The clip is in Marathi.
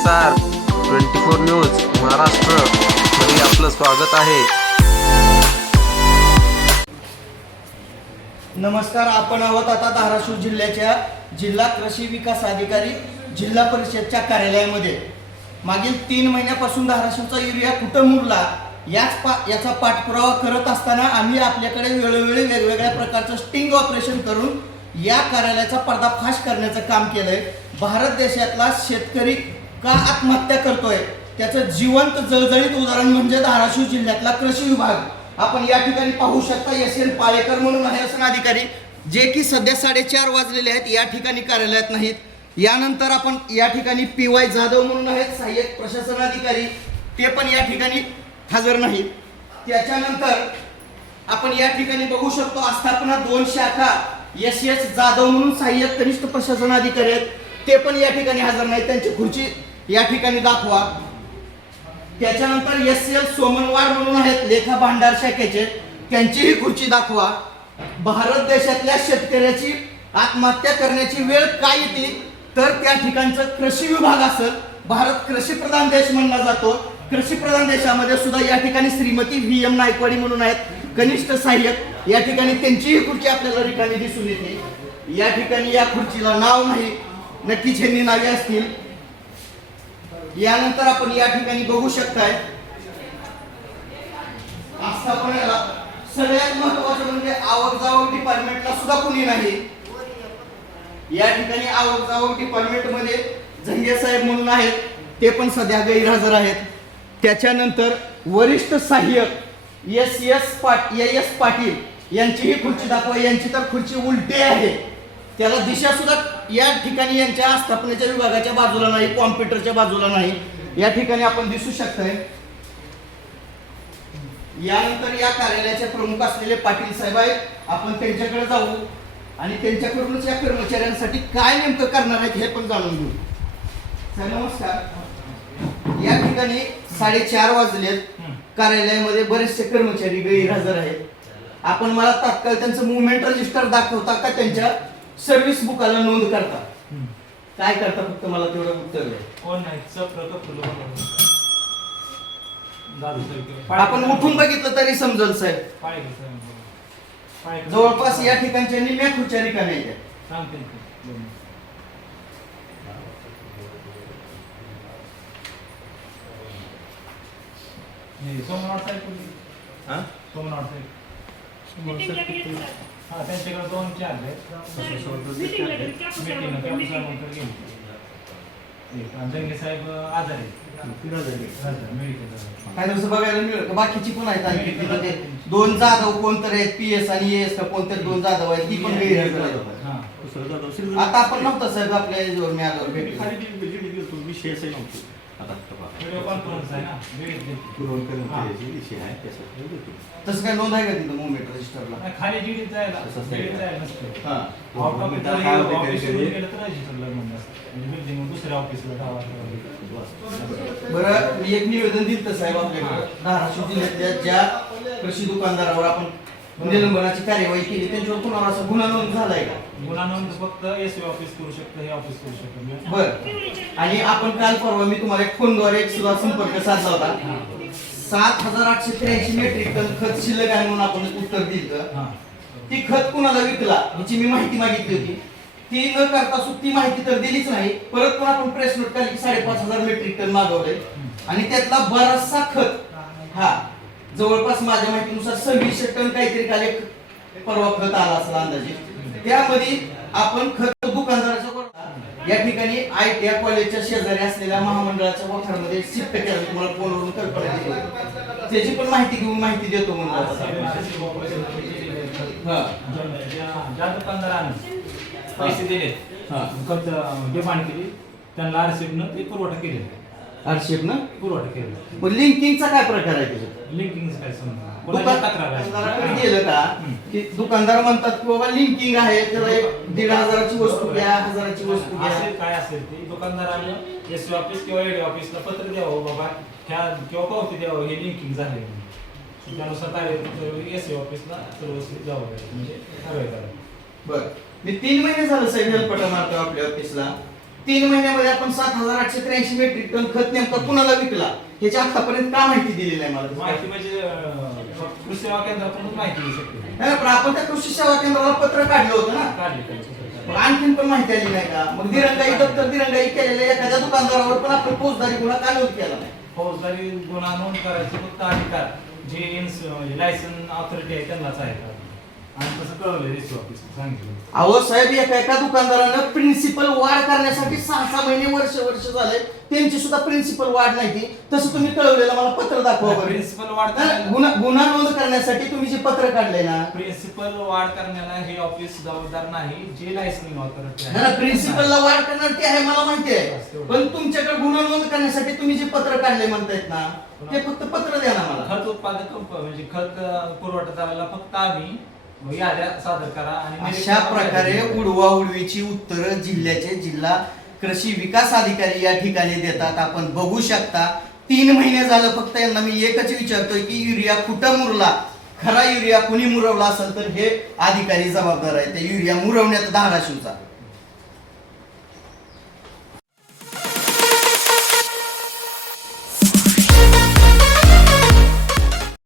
SR 24 न्यूज महाराष्ट्र मध्ये आपलं स्वागत आहे. नमस्कार, आपण आहोत आता धाराशिव जिल्ह्याच्या जिल्हा कृषी विकास अधिकारी जिल्हा परिषदच्या कार्यालयामध्ये. मागील 3 महिन्यापासून धाराशिवचा युरिया कुठं मुरला याचा पाठपुरावा करत असताना आम्ही आपल्याकडे वेळोवेळी वेगवेगळ्या प्रकारचं स्टिंग ऑपरेशन करून या कार्यालयाचा पर्दाफाश करण्याचं काम केलंय. भारत देशातला शेतकरी का आत्महत्या करतोय त्याचं जिवंत जळजळीत उदाहरण म्हणजे धाराशिव जिल्ह्यातला कृषी विभाग. आपण या ठिकाणी पाहू शकता SN पाळेकर म्हणून आहे असं अधिकारी, जे की सध्या 4:30 वाजलेले आहेत, या ठिकाणी कार्यालयात नाहीत. यानंतर आपण या ठिकाणी PY जाधव म्हणून आहेत सहाय्यक प्रशासन अधिकारी, ते पण या ठिकाणी हजर नाहीत. त्याच्यानंतर आपण या ठिकाणी बघू शकतो आस्थापना 2 शाखा SS जाधव म्हणून सहाय्यक कनिष्ठ प्रशासन अधिकारी आहेत, ते पण या ठिकाणी हजर नाहीत. त्यांची खुर्ची या ठिकाणी दाखवा. त्याच्यानंतर SL सोमनवार म्हणून आहेत लेखा भांडार शाखेचे, त्यांचीही खुर्ची दाखवा. भारत देशातल्या शेतकऱ्याची आत्महत्या करण्याची वेळ काय येते तर त्या ठिकाणचं कृषी विभाग असेल. भारत कृषी प्रधान देश म्हणला जातो. कृषी प्रधान देशामध्ये सुद्धा या ठिकाणी श्रीमती VM नायकवाडी म्हणून आहेत कनिष्ठ सहाय्यक, या ठिकाणी त्यांचीही खुर्ची आपल्याला रिकामी दिसून येते. या ठिकाणी या खुर्चीला नाव नाही, नक्कीच ह्यांनी नावे असतील. यानंतर आपण या ठिकाणी बघू शकताय आस्थापनेला सगळ्यात महत्त्वाचं म्हणजे आवक जावक डिपार्टमेंटला सुद्धा कुणी नाही. या ठिकाणी आवक जावक डिपार्टमेंट मध्ये झंगे साहेब म्हणून आहेत, ते पण सध्या गैरहजर आहेत. त्याच्यानंतर वरिष्ठ सहाय्यक AS पाटील यांचीही खुर्ची दाखवा. यांची तर खुर्ची उलटी आहे, त्याला दिशा सुद्धा या ठिकाणी यांच्या आस्थापनेच्या विभागाच्या बाजूला नाही, कॉम्प्युटरच्या बाजूला नाही, या ठिकाणी आपण दिसू शकतोय. यानंतर या कार्यालयाचे प्रमुख असलेले पाटील साहेब आहेत, आपण त्यांच्याकडे जाऊ आणि त्यांच्याकडूनच या कर्मचाऱ्यांसाठी काय नेमकं करणार आहेत हे पण जाणून घेऊ. सर नमस्कार. या ठिकाणी 4:30 वाजलेत, कार्यालयामध्ये बरेचसे कर्मचारी गैरहजर आहेत. आपण मला तात्काळ त्यांचं मुवमेंट रजिस्टर दाखवता का त्यांच्या सर्व्हिस बुकाला नोंद करता? काय करता फक्त मला तेवढं उत्तर द्या. कोण नाही आपण उठून बघितलं तरी समजल साहेब. जवळपास या ठिकाणच्या निम्या खुर्च्या रिकाम्या आहेत. त्यांच्याकडे 2 चार्ज आहेत. जंगे साहेब आजारी काय दिवस बघायला मिळेल. बाकीची पण आहेत आणखी तिथे 2 जाधव कोणतरी आहेत, PS आणि AS का कोणतरी 2 जाधव आहेत, ती पण गैरहजर आहेत. आता आपण नव्हतं साहेब आपल्या याच्यावर मी आल्यावर भेटलो विषय असे नव्हते. व्हिडिओ कॉन्फरन्स आहे ना, तसं काय नोंद आहे का तिथं मुवमेंट रजिस्टरला? खाली जीडीत जायला नसतं. दुसऱ्या ऑफिसला बरं, मी एक निवेदन दिलं साहेब आपल्याकडे. धाराशिव जिल्ह्यातल्या ज्या कृषी दुकानदारावर आपण निलंबनाची कार्यवाही केली त्यांच्यावर कुणावर असा गुन्हा नोंद झालाय का? गुन्हा नोंद फक्त SO ऑफिस करू शकतं, हे ऑफिस करू शकतं. बरं, आणि आपण काल परवा मी तुम्हाला एक फोनद्वारे एक सुद्धा संपर्क साधला होता. 7,883 मेट्रिक टन खत शिल्लक आहे म्हणून आपण उत्तर दिलं. ती खत कुणाला विकला याची मी माहिती मागितली होती, ती न करता ती माहिती तर दिलीच नाही. परत पण आपण प्रेस नोट काढली की 5,500 मेट्रिक टन मागवले आणि त्यातला बराचसा खत हा जवळपास माझ्या माहितीनुसार 2600 टन काहीतरी काल एक परवा खत आला असला अंदाजे. त्यामध्ये आपण खत दुकानदाराच्या या ठिकाणी ITI कॉलेजच्या शेजारी असलेल्या महामंडळाच्या वखारमध्ये शिफ्ट केलं. तुम्हाला फोनवरून कल्पना दिली होती, त्याची पण माहिती घेऊन माहिती देतो म्हणून. ज्या दुकानदाराने पैसे दिले, डिमांड केली, त्यांना RCF ते पुरवठा केलेला. RCF न पुरवठा केलेला. पण लिंकिंगचा काय प्रकार आहे त्याच्यात? लिंकिंग काय समजा दुकानदाराकडे गेलं का की दुकानदार म्हणतात की बाबा लिंकिंग आहे, त्याला 1,500ची वस्तू घ्या, 1000ची वस्तू घ्या. असेल काय असेल ते दुकानदाराने SO ऑफिस किंवा AD ऑफिसला पत्र द्यावं, बाबा ह्या किंवा पावती द्यावं, हे लिंकिंग झाले. त्यानुसार SO ऑफिसला सर्व जावं म्हणजे कारवाई करावी. बरं, मी 3 महिने झालं साहेब हेल्पटा मारतो आपल्या ऑफिसला. 3 महिन्यामध्ये आपण 7,883 मेट्रिक टन खत नेमका कुणाला विकला ह्याची आतापर्यंत का माहिती दिलेली नाही मला माहिती म्हणजे कृषी सेवा केंद्राकडून माहिती देऊ शकते. नाही, पण आपण त्या कृषी सेवा केंद्राला पत्र काढलं होतं ना, मग आणखीन पण माहिती आली नाही का? मग दिरंगाई दप्तर दिरंगाई केलेल्या एखाद्या दुकानदारावर पण आपण फौजदारी गुन्हा का नोंद केला नाही? फौजदारी गुन्हा नोंद करायचे फक्त अधिकार जे लायसन ऑथॉरिटी आहे त्यांनाच आहे का? आणि तसं कळवलं एससी ऑफिस सांगितलं. अहो साहेब, एका दुकानदारानं प्रिन्सिपल वाढ करण्यासाठी 6 महिने वर्ष झाले, त्यांची सुद्धा प्रिन्सिपल वाढ नाही ती. तसं तुम्ही कळवलेलं मला पत्र दाखवा बरं. प्रिन्सिपल वाढ गुन्हा नोंद करण्यासाठी तुम्ही जे पत्र काढले ना, प्रिन्सिपल वाढ करण्याला हे ऑफिस जबाबदार नाही, जे लायसनिंग ऑथॉरिटी ना प्रिन्सिपलला वाढ करणार ते आहे मला माहिती आहे, पण तुमच्याकडे गुन्हा नोंद करण्यासाठी तुम्ही जे पत्र काढले म्हणतायत ना, ते फक्त पत्र द्या ना मला. खत उत्पादक म्हणजे खत पुरवठादाराला फक्त आम्ही याद्या सादर करा आणि अशा प्रकारे उडवा उडवीची उत्तरं जिल्ह्याचे जिल्हा कृषी विकास अधिकारी या ठिकाणी देतात. आपण बघू शकता 3 महिने झालं फक्त यांना मी एकच विचारतोय की युरिया कुठं मुरला, खरा युरिया कुणी मुरवला असेल तर हे अधिकारी जबाबदार आहे त्या युरिया मुरवण्यात धाराशिवचा.